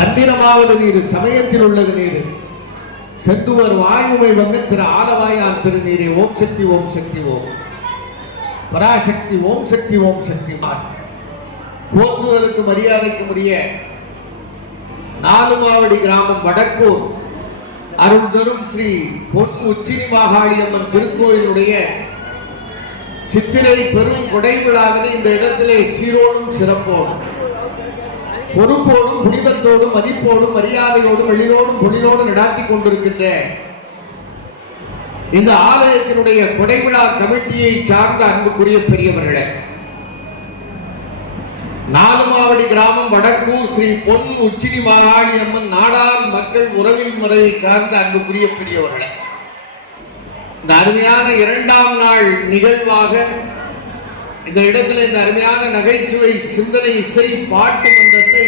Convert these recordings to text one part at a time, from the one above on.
தந்திரமாவது நீர் சமயத்தில் உள்ளது நீர் சென்றுவர் வாயுமை வந்து திரு ஆலவாயான் திருநீரே ஓம் சக்தி ஓம் சக்தி ஓம் பராசக்தி ஓம் சக்தி ஓம் சக்தி போற்றுவதற்கு மரியாதைக்கு உரிய நாலுமாவடி கிராமம் வடக்கூர் அருள் தரும் ஸ்ரீ பொன் உச்சினி மாகாளியம்மன் திருக்கோயிலுடைய சித்திரை பெரும் கொடை விழாவினை இந்த இடத்திலே சீரோடும் சிறப்போடும் பொறுப்போடும் புனிதத்தோடும் மதிப்போடும் மரியாதையோடும் எழிலோடும் பொழிலோடும் நடாத்தி கொண்டிருக்கின்ற இந்த ஆலயத்தினுடைய கொடை விழா கமிட்டியை சார்ந்த அன்புக்குரிய பெரியவர்களே, நாலுமாவடி கிராமம் வடக்கூர் ஸ்ரீ பொன் உச்சினி மாகாளி அம்மன் நாடார் மக்கள் உறவின் முறையை சார்ந்த அன்புக்குரிய பெரியவர்களே, இந்த அருமையான இரண்டாம் நாள் நிகழ்வாக இந்த இடத்துல இந்த அருமையான நகைச்சுவை சிந்தனை இசை பாட்டு மன்றத்தை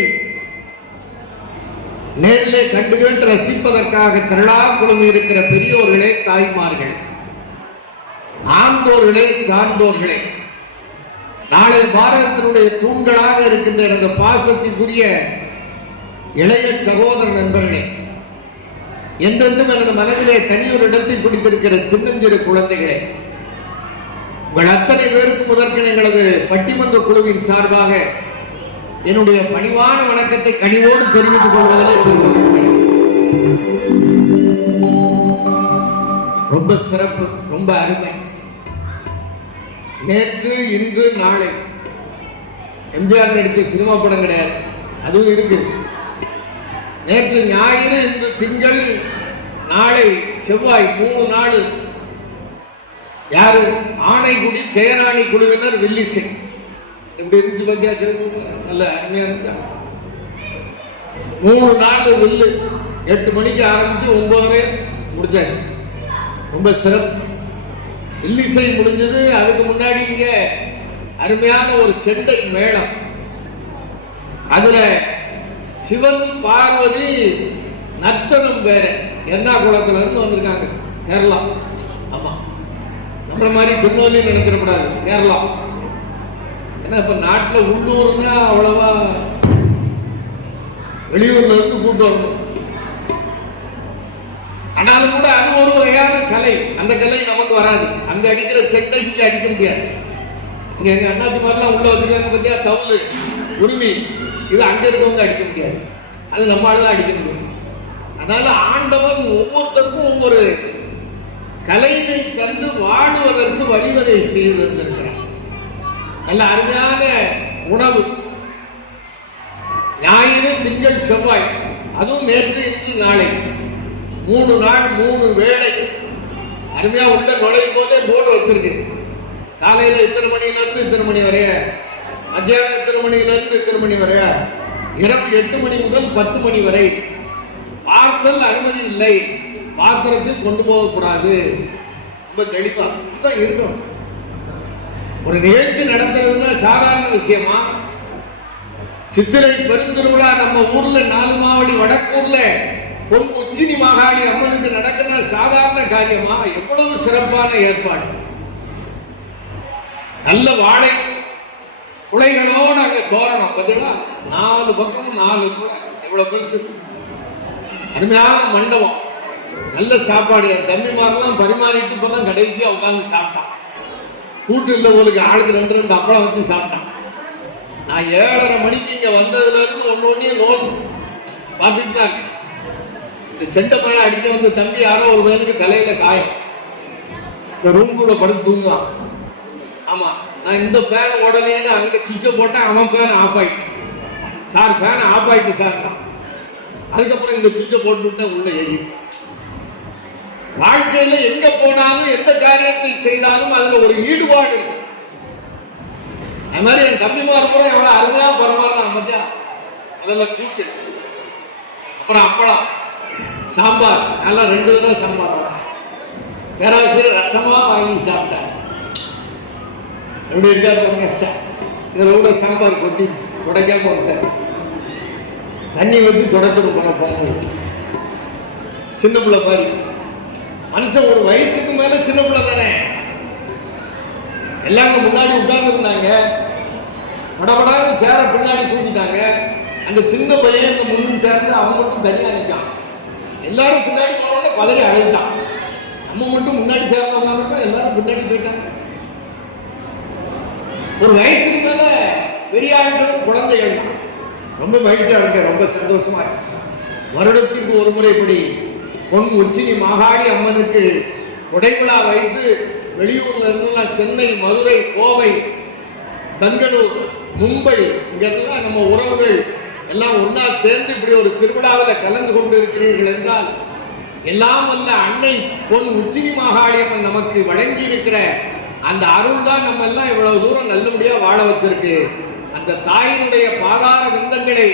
நேரிலே கண்டுகொண்டு ரசிப்பதற்காக திரளா குழுமி இருக்கிற பெரியோர்களே, தாய்மார்களே, ஆண்டோர்களே, சார்ந்தோர்களே, நாளை பாரதத்தினுடைய தூண்களாக இருக்கின்ற எனது பாசத்திற்குரிய இளைய சகோதர நண்பர்களே, என்றென்றும் எனது மனதிலே தனியொரு இடத்தை பிடித்திருக்கிற சின்னஞ்சிறு குழந்தைகளே, உங்கள் அத்தனை பேருக்கு முதற்கன் எங்களது பட்டிமன்ற குழுவின் சார்பாக என்னுடைய பணிவான வணக்கத்தை கனிவோடு தெரிவித்துக் கொள்வதில் ரொம்ப சிறப்பு, ரொம்ப அருமை. நேற்று இன்று நாளை எம்ஜிஆர் நடித்த சினிமா படம் கிடையாது, அதுவும் இருக்கு. நேற்று ஞாயிறு, இன்று திங்கள், நாளை செவ்வாய், 3 நாள். யாரு? ஆணைக்குடி செயலாணி குழுவினர் வில்லிசை. எப்படி இருந்துச்சு பத்தியா? நல்ல அருமையா இருந்துச்சா? 3 நாள் வில்லு. 8 மணிக்கு ஆரம்பிச்சு 9 முடிஞ்சாச்சு. ரொம்ப சிறப்பு. வில்லிசை முடிஞ்சது. அதுக்கு முன்னாடி இங்க அருமையான ஒரு செண்டை மேளம். அதுல சிவன் பார்வதி நர்த்தனம் வேற எர்ணாகுளத்துல இருந்து வந்திருக்காங்க, கேரளா. ஆமா, நம்மள மாதிரி திருநெல்வேலி நினைச்சிடக்கூடாது, கேரளா. ஏன்னா இப்ப நாட்டுல உள்ளூர்னா அவ்வளவா வெளியூர்ல இருந்து கூட்டு வரணும். ஆனாலும் கூட அது ஒரு வகையான கலை. அந்த கலை நமக்கு வராது. அங்க அடிக்கிற செட்டை இங்க அடிக்க முடியாது. இங்க எங்க அண்ணாச்சி மாதிரிலாம் உள்ள வச்சுக்காங்க பத்தியா, தவுளு, உரிமை, இது அங்க இருக்கவங்க அடிக்க முடியாது. அது நம்மளால தான் அடிக்க முடியும். அதனால ஆண்டவன் ஒவ்வொருத்தருக்கும் ஒவ்வொரு கலையை கண்டு வாழுவதற்கு வழிவகை செய்து வந்திருக்கிறார். நல்ல அருமையான உணவு. ஞாயிறு, திங்கள், செவ்வாய், அதுவும் நேற்று, இன்று, நாளை 3 நாள் 3 வேளை. அருமையா உள்ள நுழையும் போதே போர்டு வச்சிருக்கு. காலையில இத்தனை மணியில இருந்து இத்தனை மணி வரைய, மத்தியானம் இத்தனை மணியில இருந்து இத்தனை மணி வரைய, இரவு 8 மணி முதல் 10 மணி வரை. பார்சல் அனுமதி இல்லை, பாத்திரத்தில் கொண்டு போகக்கூடாது. ரொம்ப தெளிவா தான் இருக்கும். ஒரு நிகழ்ச்சி நடத்துறதுன்னா சாதாரண விஷயமா? சித்திரை பெருந்திருவிழா நம்ம ஊர்ல நாலுமாவடி வடக்கூர்ல பொன் உச்சினி மாகாளி அம்மனுக்கு நடக்கிற சாதாரண காரியமா? எவ்வளவு சிறப்பான ஏற்பாடு. நல்ல வாழை குலைகளோடு அங்க தோரணம் பார்த்தீங்களா? 4 பக்கமும் 4 குலை, எவ்வளவு பெருசு. அருமையான மண்டபம், நல்ல சாப்பாடு. என் தம்பிமாரெல்லாம் பரிமாறிட்டு போதான் கடைசியா உட்கார்ந்து சாப்பிட்டான். கூட்டு இல்லவங்களுக்கு ஆளுக்கு 2 அப்பளம் வச்சு சாப்பிட்டான். நான் 7:30 மணிக்கு இங்க வந்ததுல இருந்து ஒன்னொன்னே நோட் பார்த்துட்டு தான் இருக்கேன். இந்த செண்ட மேல அடிக்க வந்து தம்பி யாரோ ஒரு பையனுக்கு தலையில காயம், இந்த ரூம் கூட படுத்து தூங்குவான். ஆமா, நான் இந்த ஃபேன் ஓடலேன்னு அங்க சுவிட்ச போட்டேன், அவன் ஃபேன் ஆஃப் ஆயிட்டு. சார் ஃபேன் ஆஃப் ஆயிட்டு சார். அதுக்கப்புறம் இந்த சுவிட்ச போட்டு விட்டேன், உள்ள ஏறி. வாழ்க்கையில எங்க போனாலும் எந்த காரியத்தை செய்தாலும் அதுல ஒரு ஈடுபாடு இருக்கு. அது மாதிரி என் தம்பிமார் கூட எவ்வளவு அருமையா பரமாறான் மத்தியா. முதல்ல கூட்டு, அப்புறம் அப்பளம், சாம்பார், நல்லா 2 தான் சாம்பார். பேராசிரியர் ரசமா வாங்கி சாப்பிட்டார். எப்படி இருக்காரு பாருங்க. இதுல கூட சாம்பார் கொட்டி துடைக்காம வந்துட்டார். தண்ணி வச்சு தொடக்கணும் போன பாருங்க. சின்ன பிள்ளை பாரு, மனுஷன் ஒரு வயசுக்கு மேல சின்ன பிள்ளை தானே. எல்லாரும் முன்னாடி உட்கார்ந்து இருந்தாங்க, படபடான்னு சேர பின்னாடி தூக்கிட்டாங்க. அந்த சின்ன பையன் இந்த முன்னும் சேர்ந்து அவன் மட்டும் தனியா நிற்கான். எல்லாரும் பின்னாடி போனோட பதறி அழைத்தான். நம்ம மட்டும் முன்னாடி சேர்ந்தவங்க எல்லாரும் பின்னாடி போயிட்டாங்க. ஒரு வயசுக்கு மேல பெரியார்கள் குழந்தைகள் தான். ரொம்ப மகிழ்ச்சியா இருக்க, ரொம்ப சந்தோஷமா இருக்கு. வருடத்திற்கு ஒரு முறை இப்படி பொன் உச்சினி மாகாளி அம்மனுக்கு கொடைவிழா வைத்து வெளியூர்ல இருந்து சென்னை, மதுரை, கோவை, பெங்களூர், மும்பை இங்கெல்லாம் நம்ம உறவுகள் எல்லாம் ஒன்னா சேர்ந்து இப்படி ஒரு திருவிழாவில் கலந்து கொண்டு இருக்கிறீர்கள் என்றால் எல்லாம் வல்ல அன்னை பொன் உச்சினி மாகாளி அம்மன் நமக்கு வழங்கி இருக்கிற அந்த அருள் தான் நம்ம எல்லாம் இவ்வளவு தூரம் நல்லபடியா வாழ வச்சிருக்கு. அந்த தாயினுடைய பாதார விந்தங்களை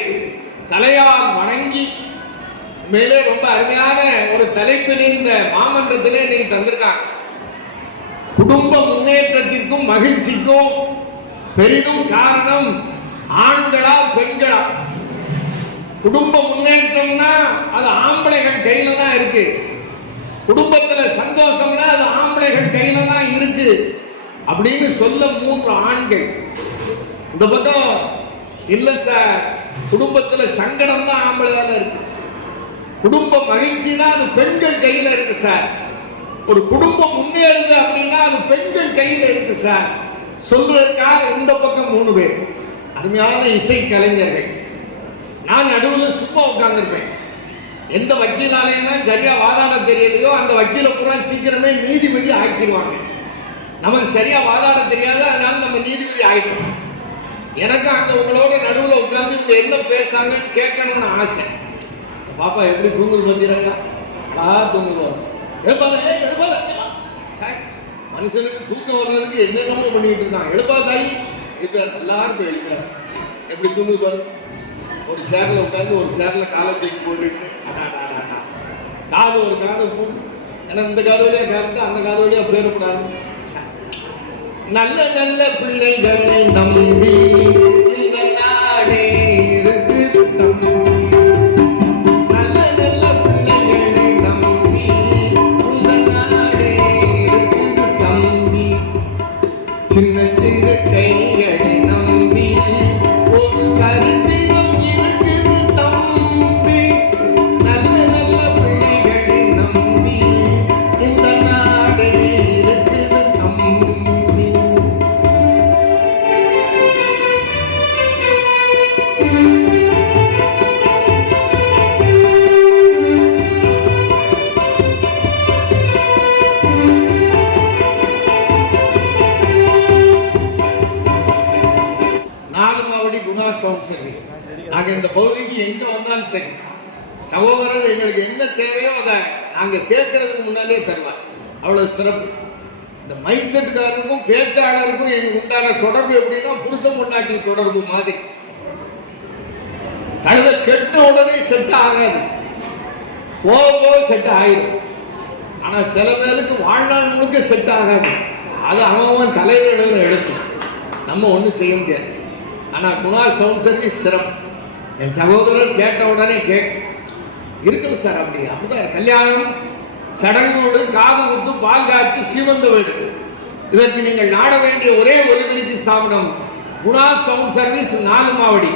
தலையால் வணங்கி மேலே ரொம்ப அருமையான ஒரு தலைப்பில் இந்த மாமன்றத்திலே நீ தந்திருக்காங்க. குடும்ப முன்னேற்றத்திற்கும் மகிழ்ச்சிக்கும் பெரிதும் காரணம் ஆண்களா பெண்களா? குடும்ப முன்னேற்றம்னா அது ஆம்பளைகள் கையில தான் இருக்கு. குடும்பத்துல சந்தோஷம்னா அது ஆம்பளைகள் கையில தான் இருக்கு அப்படின்னு சொல்ல 3 ஆண்கள். இந்த பக்கம் இல்ல சார், குடும்பத்துல சங்கடம் தான் ஆம்பளையால இருக்கு, குடும்ப மகிழ்ச்சி தான் அது பெண்கள் கையில இருக்கு சார், ஒரு குடும்பம் முன்னேறுது அப்படின்னா அது பெண்கள் கையில இருக்கு சார் சொல்றதுக்காக இந்த பக்கம் 3 பேர் அருமையான இசை கலைஞர்கள். நான் நடுவில் சும்மா உட்கார்ந்துருப்பேன். எந்த வக்கீலாலையும் தான் சரியா வாதாட தெரியலையோ அந்த வக்கீல பூரா சீக்கிரமே நீதிபதி ஆக்கிடுவாங்க. நமக்கு சரியா வாதாட தெரியாது, அதனால நம்ம நீதிபதி ஆகிடுவோம். எனக்கு அந்த உங்களோட நடுவில் உட்கார்ந்து இவங்க என்ன பேசாங்கன்னு கேட்கணும்னு ஆசை. பாப்பா எப்படி தூங்குது பார்த்தீங்களா? தூங்குவோம். மனுஷனுக்கு தூக்கம் வர்றதுக்கு என்னென்னமோ பண்ணிட்டு இருக்கான். எழுப்பா தாய், இப்ப எல்லாரும் போய் எழுக்கிறார். எப்படி தூங்குது பாரு. ஒரு சேர்ல உட்காந்து ஒரு சேர்ல காலை தூக்கி போட்டுட்டு காது ஒரு காது போட்டு, ஏன்னா இந்த காது வழியா கேட்டு அந்த காது வழியா பேரக்கூடாது. நல்ல நல்ல பிள்ளைகளை நம்பி இந்த நாடே இருக்கு தம்பி. நாங்க இந்த பகுதிக்கு எங்க வந்தாலும் சரி, சகோதரர் எங்களுக்கு என்ன தேவையோ அதை நாங்க கேட்கறதுக்கு முன்னாலே தருவார். அவ்வளவு சிறப்பு. இந்த மைக் செட்டுக்காரருக்கும் பேச்சாளருக்கும் எங்களுக்கு உண்டான தொடர்பு எப்படின்னா புருஷன் பொண்டாட்டி தொடர்பு மாதிரி. கழுத கெட்ட உடனே செட் ஆகாது, போக போக செட் ஆயிரும். ஆனா சில பேருக்கு வாழ்நாள் முழுக்க செட் ஆகாது. அது அவன் தலைவர்கள் எடுத்து நம்ம ஒன்றும் செய்ய முடியாது. ஆனா குணா சவுண்ட் சர்வீஸ் சிறப்பு. என் சகோதரர் கேட்ட உடனே இருக்கணும் சார், அப்படி அப்படிதான் கல்யாணம் சடங்கோடு காது குத்து பால் காய்ச்சி சிவந்த வீடு. இதற்கு நீங்கள் நாட வேண்டிய ஒரே ஒலிபெருக்கி ஸ்தாபனம் குணா சவுண்ட் சர்வீஸ் 4 மாவடி.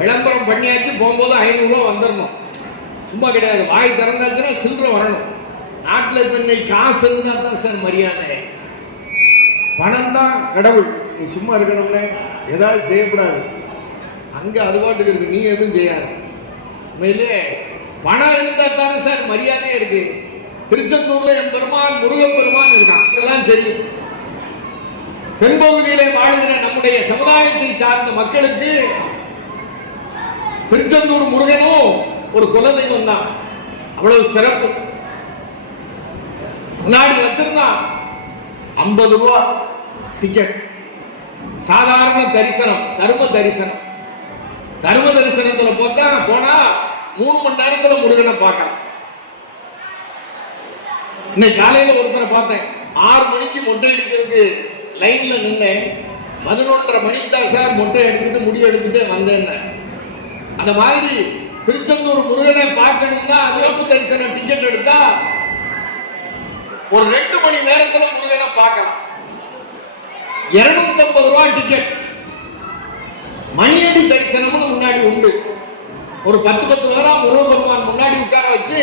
விளம்பரம் பண்ணியாச்சு, போகும்போது 500 ரூபா வந்துடணும். சும்மா கிடையாது, வாய் திறந்தாச்சுன்னா சில்லற வரணும். நாட்டில் இப்ப இன்னைக்கு காசு இருந்தா தான் சார் மரியாதை. பணம் தான் கடவுள். நீ சும்மா இருக்கணும்ல, ஏதாவது செய்யக்கூடாது. அங்க அது பாட்டுக்கு இருக்கு, நீ எதுவும் செய்யாது. உண்மையிலே பணம் இருந்தா தானே சார் மரியாதையே இருக்கு. திருச்செந்தூர்ல என் பெருமான் முருகப்பெருமான் இருக்கான், இதெல்லாம் தெரியும். தென்பகுதியிலே வாழுகிற நம்முடைய சமுதாயத்தை சார்ந்த மக்களுக்கு திருச்செந்தூர் முருகனும் ஒரு குலதெய்வம் தான். அவ்வளவு சிறப்பு. முன்னாடி வச்சிருந்தான் 50 ரூபா டிக்கெட். சாதாரண தரிசனம், தர்ம தரிசனம். தர்ம தரிசனத்துல போனா 3 மணி நேரத்துல முருகனை பார்க்கலாம். இன்னைக்கு காலையில ஒருத்தரை பார்த்தேன், 6 மணிக்கு மொட்டை அடிக்கிறதுக்கு லைன்ல நின்னேன். 11:30 மணிக்கு தான் சார் மொட்டை எடுத்துட்டு முடிவு எடுத்துட்டு வந்தேன். அந்த மாதிரி திருச்செந்தூர் முருகனை பார்க்கணும்னா சிறப்பு தரிசனம் டிக்கெட் எடுத்தா ஒரு 2 மணி நேரத்துல முருகனை பார்க்கலாம். 250 ரூபாய் டிக்கெட். மணியடி தரிசனம்னு முன்னாடி உண்டு. ஒரு 10 பேரா முருகப்பெருமான் முன்னாடி உட்கார வச்சு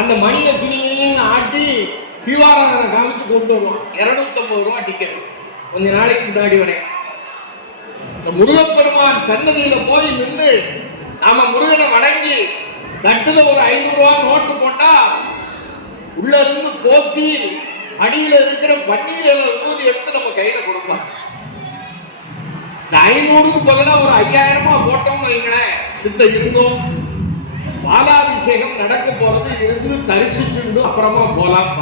அந்த மணியை கிளியின்னு ஆட்டி தீவாராதனை காமிச்சு கொண்டு வருவான். 250 ரூபா டிக்கெட். கொஞ்ச நாளைக்கு முன்னாடி வரை இந்த முருகப்பெருமான் சன்னதியில போய் நின்று நாம முருகனை வணங்கி தட்டுல ஒரு 500 ரூபா நோட்டு போட்டா உள்ள இருந்து போத்தி அடியில இருக்கிற பன்னீர் ஊதி எடுத்து நம்ம கையில கொடுப்பாங்க. இந்த 500க்கு பதிலாக ஒரு 5000 ரூபாய் போட்டோம்னு வைங்களேன், சித்த இருந்தோம் பாலாபிஷேகம் நடக்க போறது இருந்து தரிசிச்சுண்டு அப்புறமா போலாம்.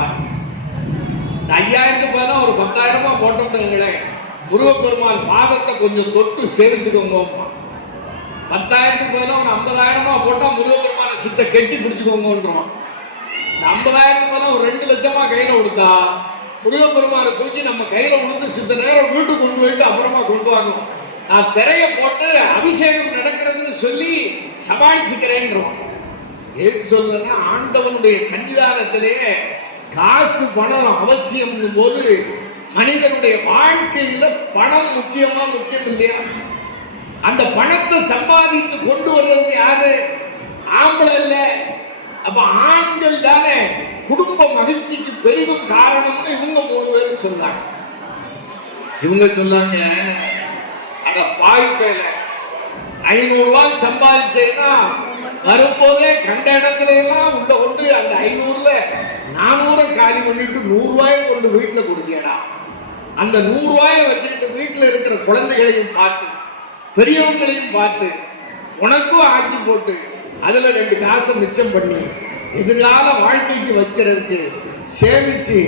இந்த 5000க்கு பதிலாக ஒரு 10,000 ரூபாய் போட்டோம்னு வைங்களேன், முருகப்பெருமான் பாதத்தை கொஞ்சம் தொட்டு சேவிச்சுக்கோங்க. 10,000க்கு பதிலாக ஒரு 50,000 ரூபாய் போட்டா முருகப்பெருமான சித்த கெட்டி பிடிச்சுக்கோங்கன்றோம். இந்த 50,000க்கு பதிலாக ஒரு 2 லட்சமா கையில கொடுத்தா முருகப்பெருமானை தூக்கி நம்ம கையில கொடுத்து சித்த நேரம் வீட்டுக்கு கொண்டு போயிட்டு அப்புறமா கொண்டு வாங்கும். நான் திரைய போட்டு அபிஷேகம் நடக்கிறதுன்னு சொல்லி சமாளிச்சுக்கிறேன்றோம். எது சொல்லுன்னா, ஆண்டவனுடைய சன்னிதானத்திலேயே காசு பணம் அவசியம் போது மனிதனுடைய வாழ்க்கையில பணம் முக்கியம் இல்லையா? அந்த பணத்தை சம்பாதித்து கொண்டு வர்றது யாரு? ஆம்பளை இல்ல. அப்ப ஆண்கள் தானே குடும்ப மகிழ்ச்சிக்கு பெரிதும் காரணம்னு இவங்க 3 பேர் சொன்னாங்க. இவங்க சொன்னாங்க, அட பாய்ப்பையில 500 ரூபாய் சம்பாதிச்சேன்னா வரும்போதே கண்ட இடத்துல எல்லாம் உள்ள கொண்டு அந்த 500ல 400 காலி பண்ணிட்டு 100 ரூபாயை கொண்டு வீட்டுல கொடுத்தியடா. அந்த 100 ரூபாயை வச்சுக்கிட்டு வீட்டுல இருக்கிற குழந்தைகளையும் பார்த்து பெரியவங்களையும் பார்த்து உனக்கும் ஆக்கி போட்டு அதுல 2 காசை மிச்சம் பண்ணி எதிர்கால வாழ்க்கைக்கு வைக்கிறதுக்கு சேமிச்சு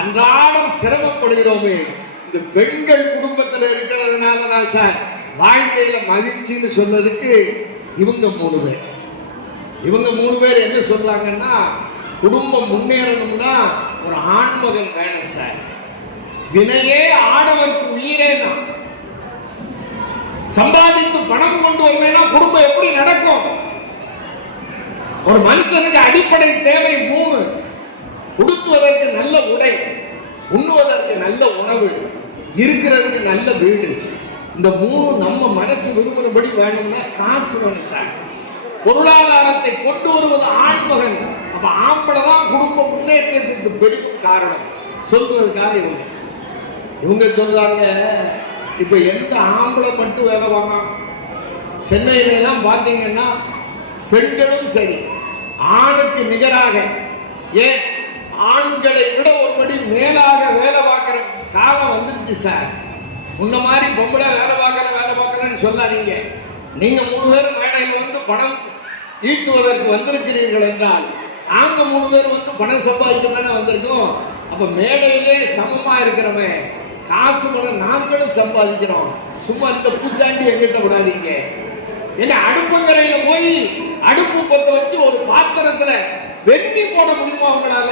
அன்றாடம் சிரமப்படுகிறோமே. இந்த பெண்கள் குடும்பத்தில் இருக்கிறதுனாலதான் சார் வாழ்க்கையில மகிழ்ச்சின்னு சொன்னதுக்கு இவங்க 3 பேர். இவங்க 3 பேர் என்ன சொல்றாங்கன்னா, குடும்பம் முன்னேறணும்னா ஒரு ஆண்மகன் வேணும் சார். வினையே ஆடவருக்கு உயிரே தான். சம்பாதித்து பணம் கொண்டு வருவேன்னா குடும்பம் எப்படி நடக்கும்? ஒரு மனுஷனுக்கு அடிப்படை தேவை 3: உடுத்துவதற்கு நல்ல உடை, உண்ணுவதற்கு நல்ல உணவு, இருக்கிறதுக்கு நல்ல வீடு. இந்த 3 நம்ம மனசு விரும்புகிறபடி வேணும்னா காசு வேணும் சார். பொருளாதாரத்தை கொண்டு வருவது ஆண்மகன். அப்ப ஆம்பளை தான் குடும்ப முன்னேற்றத்திற்கு பெரும் காரணம் சொல்வதற்காக இவங்க சொல்றாங்க. இப்ப எந்த ஆம்பளை மட்டும் வேலை வாங்க, சென்னையில எல்லாம் பாத்தீங்கன்னா பெண்களும் சரி ஆணுக்கு நிகராக, ஏன் ஆண்களை விட ஒருபடி மேலாக வேலை பார்க்கிற காலம் வந்துருச்சு சார். முன்ன மாதிரி பொம்பளை வேலை பார்க்கலன்னு சொல்லாதீங்க. நீங்க 3 பேர் மேடையில் வந்து பணம் ஈட்டுவதற்கு வந்திருக்கிறீர்கள் என்றால் நாங்க 3 பேர் வந்து பணம் சம்பாதிக்க தானே வந்திருக்கோம். அப்ப மேடையிலே சமமா இருக்கிறவன் காசு பணம் நாங்களும் சம்பாதிக்கிறோம். சும்மா இந்த பூச்சாண்டி எங்கிட்ட விடாதீங்க. என்ன அடுப்பங்கரையில போய் அடுப்பு பத்த வச்சு ஒரு பாத்திரத்துல வெட்டி போட முடியுமா உங்களால?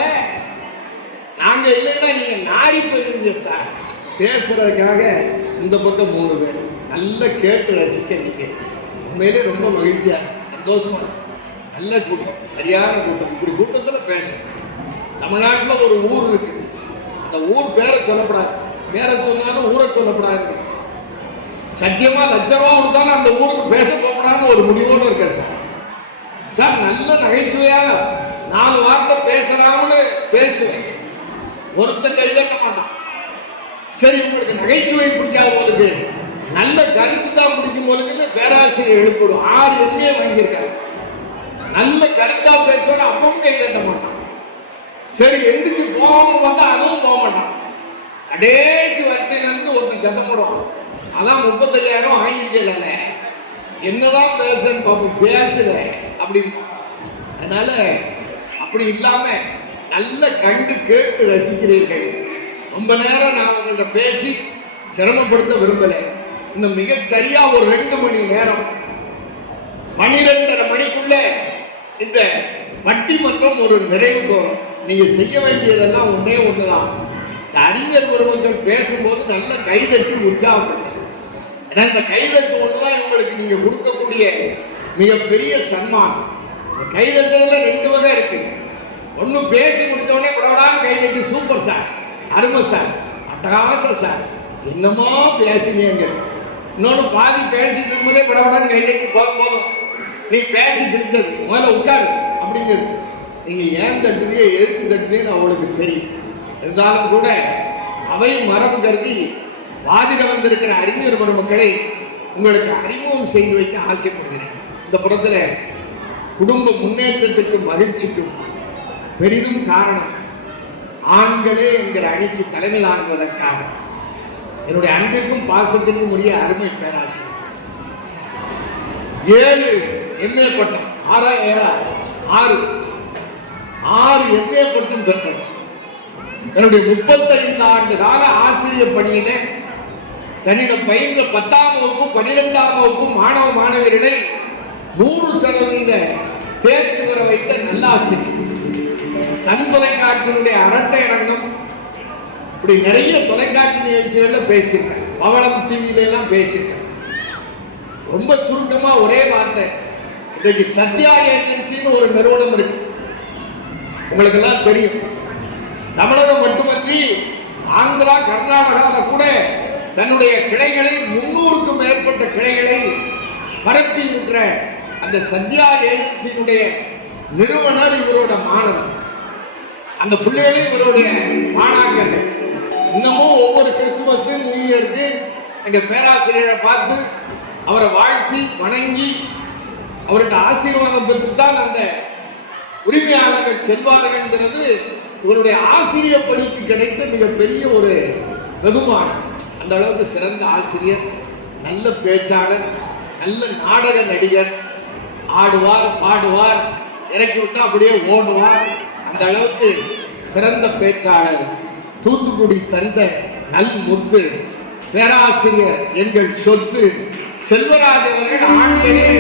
நாங்க இல்லைன்னா நீங்க நாரி போயிருங்க சார். பேசுறதுக்காக இந்த பக்கம் 3 பேர் நல்லா கேட்டு ரசிக்க நீங்க உண்மையிலே ரொம்ப மகிழ்ச்சியா சந்தோஷமா. நல்ல கூட்டம், சரியான கூட்டம். இப்படி கூட்டத்துல பேசணும். தமிழ்நாட்டுல ஒரு ஊர் இருக்கு, அந்த ஊர் பேரை சொல்லப்படாது. பேரை சொன்னாலும் ஊரை சொல்லப்படாது. சத்தியமா லட்சம் ரூபா கொடுத்தாலும் அந்த ஊருக்கு பேச போகக்கூடாதுன்னு ஒரு முடிவோடு இருக்க சார். சார் நல்ல நகைச்சுவையாக 4 வார்த்தை பேசலாம்னு பேசுவேன். ஒருத்தன் கைதட்ட மாட்டான். சரி, உங்களுக்கு நகைச்சுவை பிடிக்காத போலுக்கு நல்ல கருத்து தான் பிடிக்கும் போலுக்குன்னு பேராசிரியர் எழுப்பிடும். 6 எண்ணே வாங்கியிருக்காரு. நல்ல கருத்தா பேசுவாங்க, அப்பவும் கைதட்ட மாட்டான். சரி, எந்திரிச்சு போகாம பார்த்தா அதுவும் போக மாட்டான். கடைசி வரிசையில இருந்து ஒருத்தன் சத்தம் போடுவான். அதான் 35,000 வாங்கிக்கல, என்னதான் பேசுன்னு பாப்போம், பேசுற அப்படி. அதனால அப்படி இல்லாம நல்ல கண்டு கேட்டு ரசிக்கிறீர்கள். ரொம்ப நேரம் நான் உங்கள்கிட்ட பேசி சிரமப்படுத்த விரும்பல. இந்த மிகச் சரியா ஒரு 2 மணி நேரம் 12:30 மணிக்குள்ள இந்த பட்டிமன்றம் ஒரு நிறைவுக்கு வரும். நீங்க செய்ய வேண்டியதெல்லாம் ஒண்ணுதான். அறிஞர் பெருமக்கள் பேசும்போது நல்ல கைதட்டி உற்சாகப்படுது. ஏன்னா இந்த கைதட்டு ஒண்ணுதான் இவங்களுக்கு நீங்க கொடுக்கக்கூடிய மிகப்பெரிய சன்மானம். இந்த கைதட்டதுல 2 வகை இருக்கு. ஒண்ணு பேசி முடித்த உடனே படப்படாம கைதட்டி சூப்பர் சார், அருமை சார், அட்டகாசம் சார், என்னமோ பேசினீங்க. இன்னொன்னு பாதி பேசிட்டு இருக்கும்போதே படப்படான்னு கைதட்டி போதும் நீ பேசி பிடிச்சது முதல்ல உட்காரு அப்படிங்கிறது. நீங்க ஏன் தட்டுதே எதுக்கு தட்டுதேன்னு அவளுக்கு தெரியும். இருந்தாலும் கூட அவை மரபு கருதி வாதிட வந்திருக்கிற அறிஞர் மக்களை உங்களுக்கு அறிமுகம் செய்து வைக்க ஆசைப்படுகிறேன். இந்த புறத்துல குடும்ப முன்னேற்றத்திற்கும் மகிழ்ச்சிக்கும் பெரிதும் காரணம் ஆண்களே என்கிற அணிக்கு தலைமை ஆகுவதற்காக என்னுடைய அன்பிற்கும் பாசத்திற்கும் உரிய அருமை பேராசிரியர் 7 MA பட்டம் 6 MA பட்டம் பெற்றவர். தன்னுடைய 35 ஆண்டு கால ஆசிரியர் பணியிலே தன்னிடம் பயின்ற 10ஆம் வகுப்பு 12ஆம் வகுப்பு மாணவ மாணவியர்களை 100% தேர்ச்சி பெற வைத்த நல்லாசிரியர். சன் தொலைக்காட்சியினுடைய அரட்டை அரங்கம் இப்படி நிறைய தொலைக்காட்சி நிகழ்ச்சிகள்ல பேசியிருக்கேன். பவளம் டிவியில எல்லாம் பேசியிருக்கேன். ரொம்ப சுருக்கமா ஒரே வார்த்தை, இன்னைக்கு சத்யா ஏஜென்சின்னு ஒரு நிறுவனம் இருக்கு, உங்களுக்கு எல்லாம் தெரியும். தமிழகம் மட்டுமன்றி ஆந்திரா கர்நாடகாவில் கூட தன்னுடைய கிளைகளை 300க்கும் மேற்பட்ட கிளைகளை பரப்பி இருக்கிற அந்த சத்யா ஏஜென்சியினுடைய நிறுவனர் இவரோட மாணவர். அந்த பிள்ளைகளே இவருடைய மாணாக்கர்கள். இன்னமும் ஒவ்வொரு கிறிஸ்துமஸ் நியூ இயருக்கு எங்க பேராசிரியரை பார்த்து அவரை வாழ்த்தி வணங்கி அவருக்கு ஆசீர்வாதம் பெற்றுத்தான் அந்த உரிமையாளர்கள் செல்வார்கள் என்கிறது இவருடைய ஆசிரியர் பணிக்கு கிடைத்த மிகப்பெரிய ஒரு வெகுமானம். அந்த அளவுக்கு சிறந்த ஆசிரியர், நல்ல பேச்சாளர், நல்ல நாடக நடிகர், ஆடுவார் பாடுவார், இறக்கி விட்டா அப்படியே ஓடுவார். அந்த அளவுக்கு சிறந்த பேச்சாளர், தூத்துக்குடி தந்த நல் முத்து பேராசிரியர், எங்கள் சொத்து செல்வராஜ் அவர்கள் ஆண்களே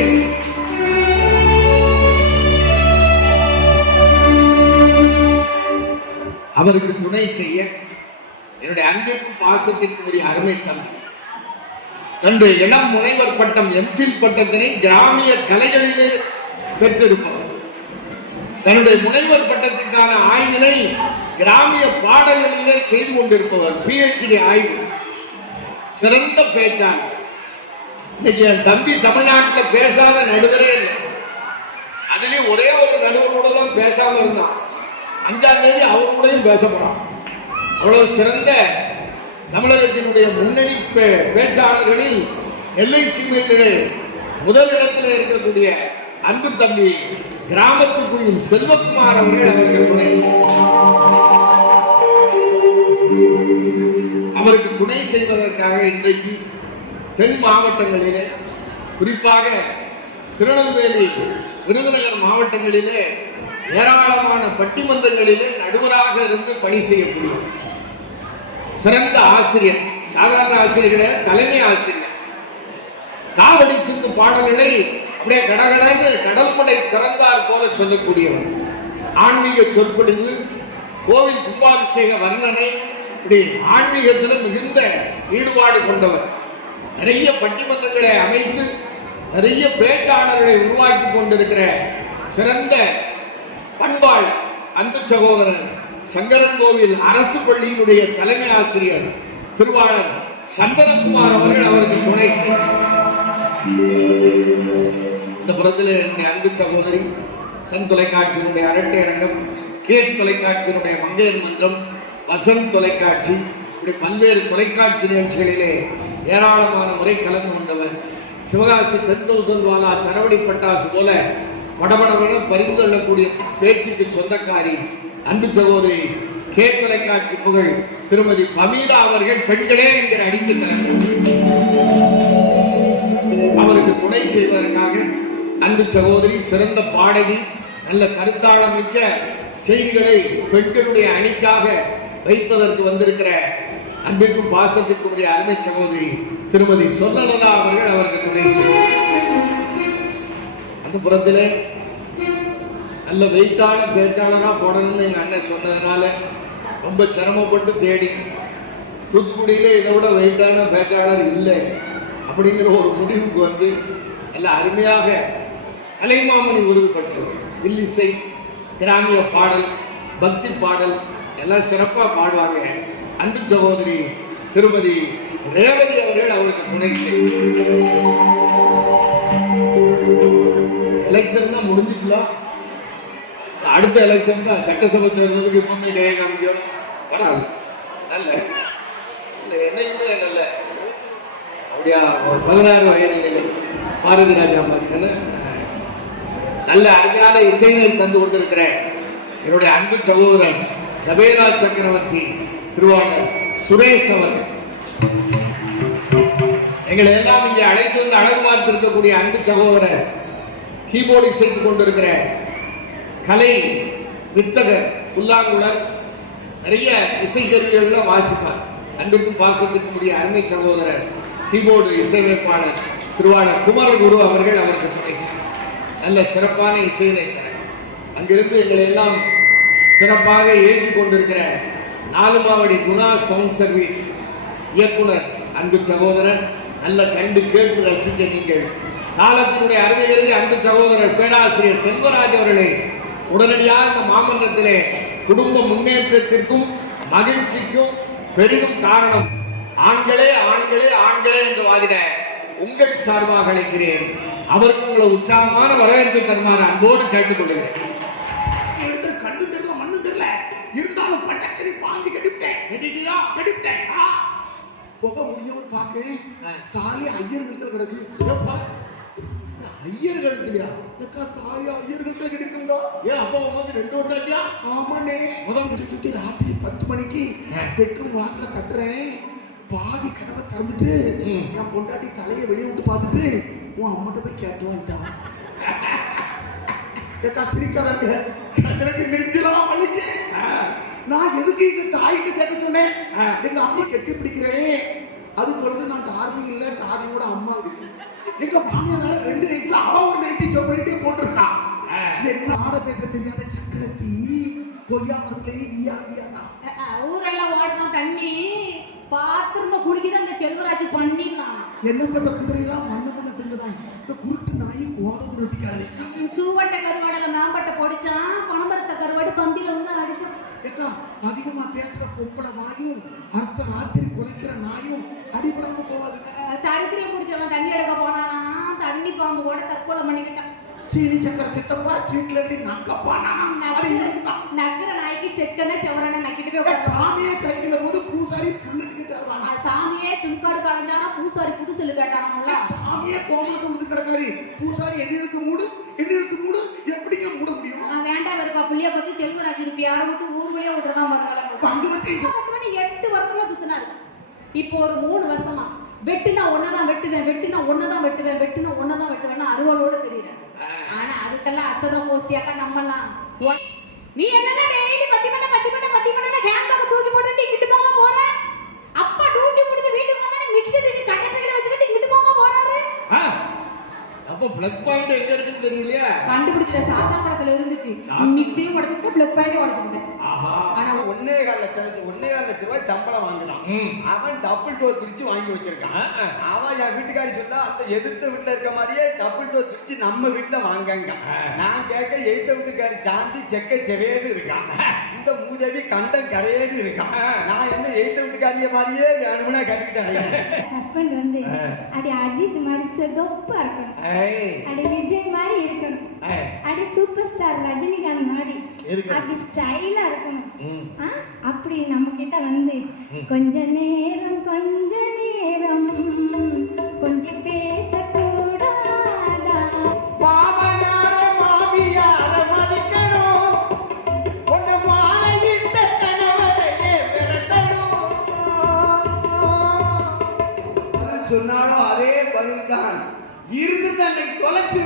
அவருக்கு துணை செய்ய என்னுடைய அன்பிற்கும் பாசத்திற்கும் உரிய அருமை தம்பி தன்னுடைய இளம் முனைவர் பட்டம் MPhil பட்டத்தினை கிராமிய கலைகளிலே பெற்றிருப்பவர். தன்னுடைய முனைவர் பட்டத்திற்கான ஆய்வினை கிராமிய பாடல்களிலே செய்து கொண்டிருப்பவர். PhD ஆய்வு, சிறந்த பேச்சாளர். இன்னைக்கு என் தம்பி தமிழ்நாட்டில் பேசாத நடுவரே இல்லை. அதிலே ஒரே ஒரு நடுவரோட தான் பேசாம இருந்தான். 5ஆம் தேதி அவர் கூடயும் பேச போறான். அவ்வளவு சிறந்த தமிழகத்தினுடைய முன்னணி பேச்சாளர்களில் நெல்லை சீமையிலே முதல் இடத்தில் இருக்கக்கூடிய அன்பு தம்பி கிராமத்து குயில் செல்வகுமார் அவர்கள் அவருக்கு துணை செய்வதற்காக இன்றைக்கு தென் மாவட்டங்களிலே, குறிப்பாக திருநெல்வேலி விருதுநகர் மாவட்டங்களிலே ஏராளமான பட்டிமன்றங்களிலே நடுவராக இருந்து பணி செய்யக்கூடிய சிறந்த ஆசிரியர். சாதாரண ஆசிரியர்களே, தலைமை ஆசிரியர். காவடி சிந்து பாடல்களை அப்படியே கடகடன்னு கடல்மடை திறந்தார் போல சொல்லக்கூடியவர். ஆன்மீக சொற்பொழிவு, கோவில் கும்பாபிஷேக வர்ணனை, இப்படி ஆன்மீகத்தில் மிகுந்த ஈடுபாடு கொண்டவர். நிறைய பட்டிமன்றங்களை அமைத்து நிறைய பேச்சாளர்களை உருவாக்கி கொண்டிருக்கிற சிறந்த பண்பாளர், அன்பு சகோதரர், சங்கரன் கோவில் அரசு பள்ளியினுடைய தலைமை ஆசிரியர் திருவாளர் சந்தனகுமார் அவர்கள் அவருக்கு துணை செய்தார். இந்த புறத்தில் என்னுடைய அன்பு சகோதரி, சன் தொலைக்காட்சியினுடைய அரட்டை அரங்கம், கேட் தொலைக்காட்சியினுடைய மங்கையர் மன்றம், வசந்த் தொலைக்காட்சி, இப்படி பல்வேறு தொலைக்காட்சி நிகழ்ச்சிகளிலே ஏராளமான முறை கலந்து கொண்டவர். சிவகாசி 10,000 வாலா சரவடி பட்டாசு போல வடபடவென பரிந்து கொள்ளக்கூடிய பேச்சுக்கு சொந்தக்காரி அன்பு சகோதரி கேட் தொலைக்காட்சி புகழ் திருமதி பமீலா அவர்கள் பெண்களே என்கிற அடித்து அவருக்கு துணை செய்வதற்காக அன்பு சகோதரி, சிறந்த பாடகி, நல்ல கருத்தாளமிக்க செய்திகளை பெண்களுடைய அணிக்காக வைப்பதற்கு வந்திருக்கிற அன்பிற்கும் பாசத்திற்கும் உரிய அருமை சகோதரி திருமதி சொர்ணலதா அவர்கள் அவருக்கு துணை செய்வார். அந்த புறத்திலே நல்ல வெயிட்டான பேச்சாளராக போடணும்னு எங்கள் அண்ணன் சொன்னதுனால ரொம்ப சிரமப்பட்டு தேடி தூத்துக்குடியிலே இதை விட வெயிட்டான பேச்சாளர் இல்லை அப்படிங்கிற ஒரு முடிவுக்கு வந்து நல்ல அருமையாக கலைமாமணி விருது பெற்றவர். வில்லிசை, கிராமிய பாடல், பக்தி பாடல் எல்லாம் சிறப்பாக பாடுவாங்க. அன்பு சகோதரி திருமதி ரேவதி அவர்கள் அவருக்கு துணை செய்தார். எலெக்ஷன் தான் முடிஞ்சிக்கலாம். அடுத்த எலெக்ஷன் தான் சட்டசபை தேர்தலுக்கு இப்பவுமே டே காமிக்கணும் வராது. நல்ல என்னைக்குமே நல்ல அப்படியா 16 வயதில் பாரதி ராஜா மாதிரி நல்ல அருமையான இசையை தந்து கொண்டிருக்கிற என்னுடைய அன்பு சகோதரன் தபேலா சக்கரவர்த்தி திருவாளர் சுரேஷ் அவர்கள், எங்களை எல்லாம் இங்கே அழைத்து வந்து அழகு பார்த்திருக்கக்கூடிய அன்பு சகோதரர், கீபோர்டு இசைத்துக் கொண்டிருக்கிற கலை வித்தகர், புல்லாங்குழல் நிறைய இசைக்கருவிகளை வாசிப்பார். அன்புக்கும் பாசத்துக்கும் உரிய அருமை சகோதரர் கீபோர்டு இசையமைப்பாளர் திருவாளர் குமரகுரு அவர்கள் அவருக்கு துணை நல்ல சிறப்பான இசையினை தர அங்கிருந்து எங்களை எல்லாம் சிறப்பாக ஏற்றிக் கொண்டிருக்கிற நாலுமாவடி குணா சவுண்ட் சர்வீஸ் இயக்குனர் அன்பு சகோதரன், நல்ல கண்டு கேட்டு ரசிக்க நீங்கள் காலத்தினுடைய அருமையிலிருந்து அன்பு சகோதரர் பேராசிரியர் செல்வராஜ் அவர்களை உடனடியாக இந்த மாமன்றத்திலே குடும்ப முன்னேற்றத்திற்கும் மகிழ்ச்சிக்கும் பெரிதும் காரணம் ஆண்களே ஆண்களே ஆண்களே என்று வாதிட உங்கள் சார்பாக அழைக்கிறேன். அவருக்கு உங்களை உற்சாகமான வரவேற்பு தருமாறு அன்போடு கேட்டுக்கொள்கிறேன். கண்டு தெரியல மண்ணு தெரியல இருந்தாலும் பட்டக்கடி பாஞ்சு கெடுத்தேன் புகை முடிஞ்சவர் பார்க்கிறேன். தாலி ஐயர் கழுத்துல கிடக்கு. ஐயர் கழுத்துலையா? தாலி ஐயர் கழுத்துல கிடக்குங்களா? ஏன் அப்பா வந்து 2 வருடாட்டியா? ஆமாண்ணே. முதல் சுத்தி ராத்திரி 10 மணிக்கு பெட்ரூம் வாசல தட்டுறேன். பாதி கதவை திறந்துட்டு நான் பொண்டாட்டி தலையை வெளியே விட்டு பார்த்துட்டு உன் அம்மட்ட போய் கேட்டு வந்துட்டான். சிரிக்காதாங்க, எனக்கு நெஞ்சலாம் வலிக்கு. நான் எதுக்கு எங்க தாய்க்கு கேட்க சொன்னேன்? எங்க அம்மா கெட்டி பிடிக்கிறேன். அது சொல்றது நான் டார்லிங் இல்ல, டார்லிங்கோட அம்மாவுக்கு. எங்க மாமியார் 2 நைட்ல அவ ஒரு நைட்டி சொப்பலிட்டே போட்டிருக்கான். என்ன ஆட பேச தெரியாத சக்கரத்தி கொய்யா மரத்திலே வியா வியாதான் ஊரெல்லாம் ஓடுதான் தண்ணி பாத்திரமா குடிக்கிற அந்த செல்வராஜ் பண்ணிடலாம். என்ன பட்ட குதிரையெல்லாம் மண்ணு மண்ணு தின்னுதான். இந்த குருட்டு நாய் கோதம் ரொட்டிக்காலே சூவட்ட கருவாடல மேம்பட்ட பொடிச்சான். பணமரத்த கருவாடு பந்தில வந்து அடிச்சான். ஏக்கா அதிகமா பேசுற பொம்பளை வாயும் அடுத்த ராத்திரி குலைக்கிற நாயும் அடிபடாம போவாது. தரித்திரியம் குடிச்சவன் தண்ணி எடுக்க போனானா தண்ணி பாம்பு கூட தற்கொலை பண்ணிக்கிட்டான். சீனி சக்கர சித்தப்பா சீட்ல இருந்து நக்கப்பா நக்கிற நாய்க்கு செக்கன செவரன நக்கிட்டு போய் சாமியே சைக்கிள் போது பூசாரி புல்லுக்கிட்டு வருவாங்க. சாமியே சிம்கார்டு கலைஞ்சானா பூசாரி புது செல்லு கேட்டானோம்ல. சாமியே கோமத்தை கொடுத்து கிடக்காரு. பூசாரி எண்ணெழுத்து மூடு எப்படிங்க மூட முடியும்? வேண்டாம் இருக்கா புள்ளிய பத்தி செல்வராஜ் இருப்பி யாரை விட்டு ஊருக்குள்ளேயே விட்டுருக்கான் பாருங்க. பங்கு வச்சு 8 வருஷமா சுத்தினாரு. இப்போ ஒரு 3 வருஷமா வெட்டுனா ஒன்னதான் வெட்டுவேன் அருவாளோட தெரியல. ஆனா அதுக்கெல்லாம் அசர கோஷ்டியாக்கா நம்மலாம். நீ என்னன்னா டெய்லி பட்டி பண்ண ஹேண்ட் பேக் தூக்கி போட்டுட்டு இங்கிட்டு போங்க போற. அப்பா டியூட்டி முடிஞ்சு வீட்டுக்கு வந்தானே மிக்ஸி தூக்கி கட்டப்பையில வச்சுக்கிட்டு இங்கிட்டு போங்க போறாரு. அப்ப பிளக் பாயிண்ட் எங்க இருக்குன்னு தெரியலையா? கண்டுபிடிச்ச சாதா படத்துல இருந்துச்சு. மிக்ஸியும் உடைச்சிட்டு பிளக் பாயிண்ட் உடைச்சிட்டேன். ஆனா 1.25 லட்சம் ரூபாய் சம்பளம் வாங்குறான். அவன் டபுள் டோர் பிரிச்சு வாங்கி வச்சிருக்கான். அவன் என் வீட்டுக்காரி சொல்ல அந்த எதிர்த்த வீட்டுல இருக்க மாதிரியே டபுள் டோர் பிரிச்சு நம்ம வீட்டுல வாங்கங்க. நான் கேட்க எதிர்த்த வீட்டுக்காரி சாந்தி செக்க செவேன்னு இருக்கான். இந்த மூதேவி கண்டம் கரையேறி இருக்கான். நான் என்ன எதிர்த்த வீட்டுக்காரிய மாதிரியே வேணும்னா கட்டிக்கிட்டேன். ஹஸ்பண்ட் வந்து அடி அஜித் மாதிரி சிகப்பா இருக்கணும், அடி விஜய் மாதிரி இருக்கணும், அடி சூப்பர் ஸ்டார் ரஜினிகாந்த் மாதிரி அப்படி ஸ்டைலா இருக்கணும். அப்படி நம்ம கிட்ட வந்து கொஞ்ச நேரம் கொஞ்சம் பேசக்கூடாதா? மாமனார மாமியார மதிக்கணும், உன்னை மாலையிட்ட கணவரையே விரட்டணும். சொன்னாலும் அதே பதில் தான் இருந்து தன்னை தொலைச்சு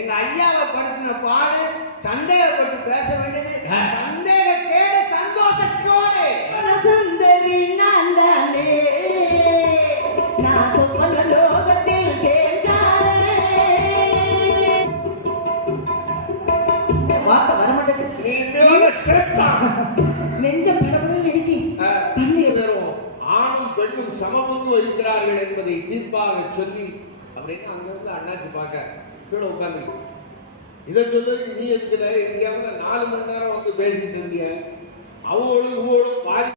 எங்க ஐயாவை படுத்தின பாடு சந்தேகப்பட்டு பேச வேண்டியது சந்தேக கேடு சந்தோஷத்தோடு சுந்தரி நான் தானே நான் சொப்பன லோகத்தில் கேட்டாரே. வாக்க வரமாட்டேங்குது. நெஞ்ச படபடன்னு இடிக்கி தண்ணி வரும். ஆணும் பெண்ணும் சமபங்கு வகிக்கிறார்கள் என்பதை தீர்ப்பாக சொல்லி அப்படின்னு அங்கிருந்து அண்ணாச்சி பார்க்க கீழே உட்கார்ந்து இதை சொல்லி நீ எதுக்குல எங்கேயாவது 4 மணி நேரம் வந்து பேசிட்டு இருந்திய அவங்களும் பாதி